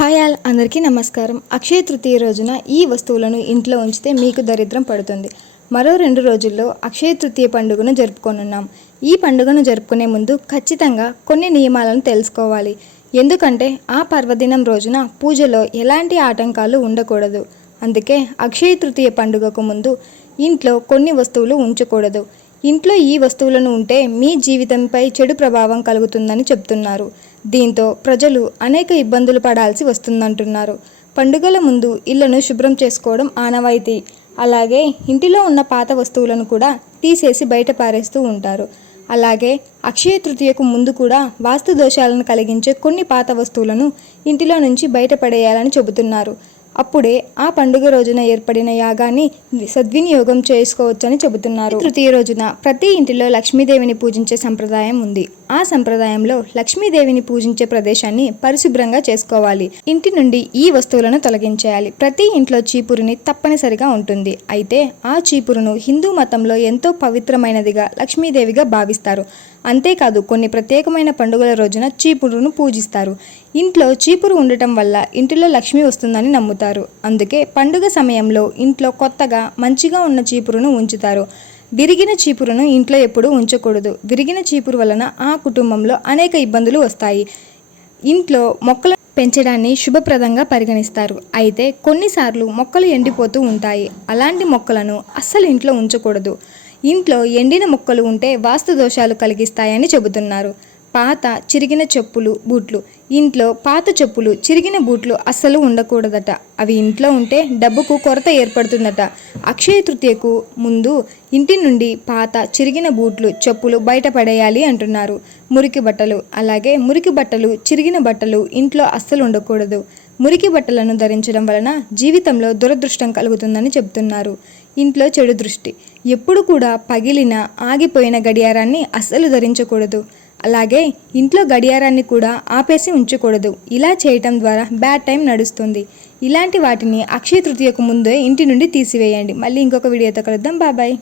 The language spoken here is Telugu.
హాయ్ ఆల్ అందరికీ నమస్కారం. అక్షయ తృతీయ రోజున ఈ వస్తువులను ఇంట్లో ఉంచితే మీకు దరిద్రం పడుతుంది. మరో 2 రోజుల్లో అక్షయ తృతీయ పండుగను జరుపుకోనున్నాం. ఈ పండుగను జరుపుకునే ముందు ఖచ్చితంగా కొన్ని నియమాలను తెలుసుకోవాలి. ఎందుకంటే ఆ పర్వదినం రోజున పూజలో ఎలాంటి ఆటంకాలు ఉండకూడదు. అందుకే అక్షయ తృతీయ పండుగకు ముందు ఇంట్లో కొన్ని వస్తువులు ఉంచకూడదు. ఇంట్లో ఈ వస్తువులను ఉంటే మీ జీవితంపై చెడు ప్రభావం కలుగుతుందని చెప్తున్నారు. దీంతో ప్రజలు అనేక ఇబ్బందులు పడాల్సి వస్తుందంటున్నారు. పండుగల ముందు ఇళ్లను శుభ్రం చేసుకోవడం ఆనవాయితీ. అలాగే ఇంటిలో ఉన్న పాత వస్తువులను కూడా తీసేసి బయట పారేస్తూ ఉంటారు. అలాగే అక్షయ తృతీయకు ముందు కూడా వాస్తు దోషాలను కలిగించే కొన్ని పాత వస్తువులను ఇంటిలో నుంచి బయటపడేయాలని చెబుతున్నారు. అప్పుడే ఆ పండుగ రోజున ఏర్పడిన యాగాన్ని సద్వినియోగం చేసుకోవచ్చని చెబుతున్నారు. తృతీయ రోజున ప్రతి ఇంటిలో లక్ష్మీదేవిని పూజించే సంప్రదాయం ఉంది. ఆ సంప్రదాయంలో లక్ష్మీదేవిని పూజించే ప్రదేశాన్ని పరిశుభ్రంగా చేసుకోవాలి. ఇంటి నుండి ఈ వస్తువులను తొలగించేయాలి. ప్రతి ఇంట్లో చీపురుని తప్పనిసరిగా ఉంటుంది. అయితే ఆ చీపురును హిందూ మతంలో ఎంతో పవిత్రమైనదిగా లక్ష్మీదేవిగా భావిస్తారు. అంతేకాదు కొన్ని ప్రత్యేకమైన పండుగల రోజున చీపురును పూజిస్తారు. ఇంట్లో చీపురు ఉండటం వల్ల ఇంటిలో లక్ష్మి వస్తుందని నమ్ముతారు. అందుకే పండుగ సమయంలో ఇంట్లో కొత్తగా మంచిగా ఉన్న చీపురును ఉంచుతారు. విరిగిన చీపురును ఇంట్లో ఎప్పుడూ ఉంచకూడదు. విరిగిన చీపురు వలన ఆ కుటుంబంలో అనేక ఇబ్బందులు వస్తాయి. ఇంట్లో మొక్కలు పెంచడాన్ని శుభప్రదంగా పరిగణిస్తారు. అయితే కొన్నిసార్లు మొక్కలు ఎండిపోతూ ఉంటాయి. అలాంటి మొక్కలను అస్సలు ఇంట్లో ఉంచకూడదు. ఇంట్లో ఎండిన మొక్కలు ఉంటే వాస్తు దోషాలు కలిగిస్తాయని చెబుతున్నారు. పాత చిరిగిన చెప్పులు, బూట్లు. ఇంట్లో పాత చెప్పులు, చిరిగిన బూట్లు అస్సలు ఉండకూడదట. అవి ఇంట్లో ఉంటే డబ్బుకు కొరత ఏర్పడుతుందట. అక్షయ తృతీయకు ముందు ఇంటి నుండి పాత చిరిగిన బూట్లు, చెప్పులు బయటపడేయాలి అంటున్నారు. మురికి బట్టలు. అలాగే మురికి బట్టలు, చిరిగిన బట్టలు ఇంట్లో అస్సలు ఉండకూడదు. మురికి బట్టలను ధరించడం వలన జీవితంలో దురదృష్టం కలుగుతుందని చెబుతున్నారు. ఇంట్లో చెడు దృష్టి. ఎప్పుడు కూడా పగిలిన, ఆగిపోయిన గడియారాన్ని అస్సలు ధరించకూడదు. అలాగే ఇంట్లో గడియారాన్ని కూడా ఆపేసి ఉంచకూడదు. ఇలా చేయటం ద్వారా బ్యాడ్ టైం నడుస్తుంది. ఇలాంటి వాటిని అక్షయ తృతీయకు ముందే ఇంటి నుండి తీసివేయండి. మళ్ళీ ఇంకొక వీడియోతో కలుద్దాం. బాయ్.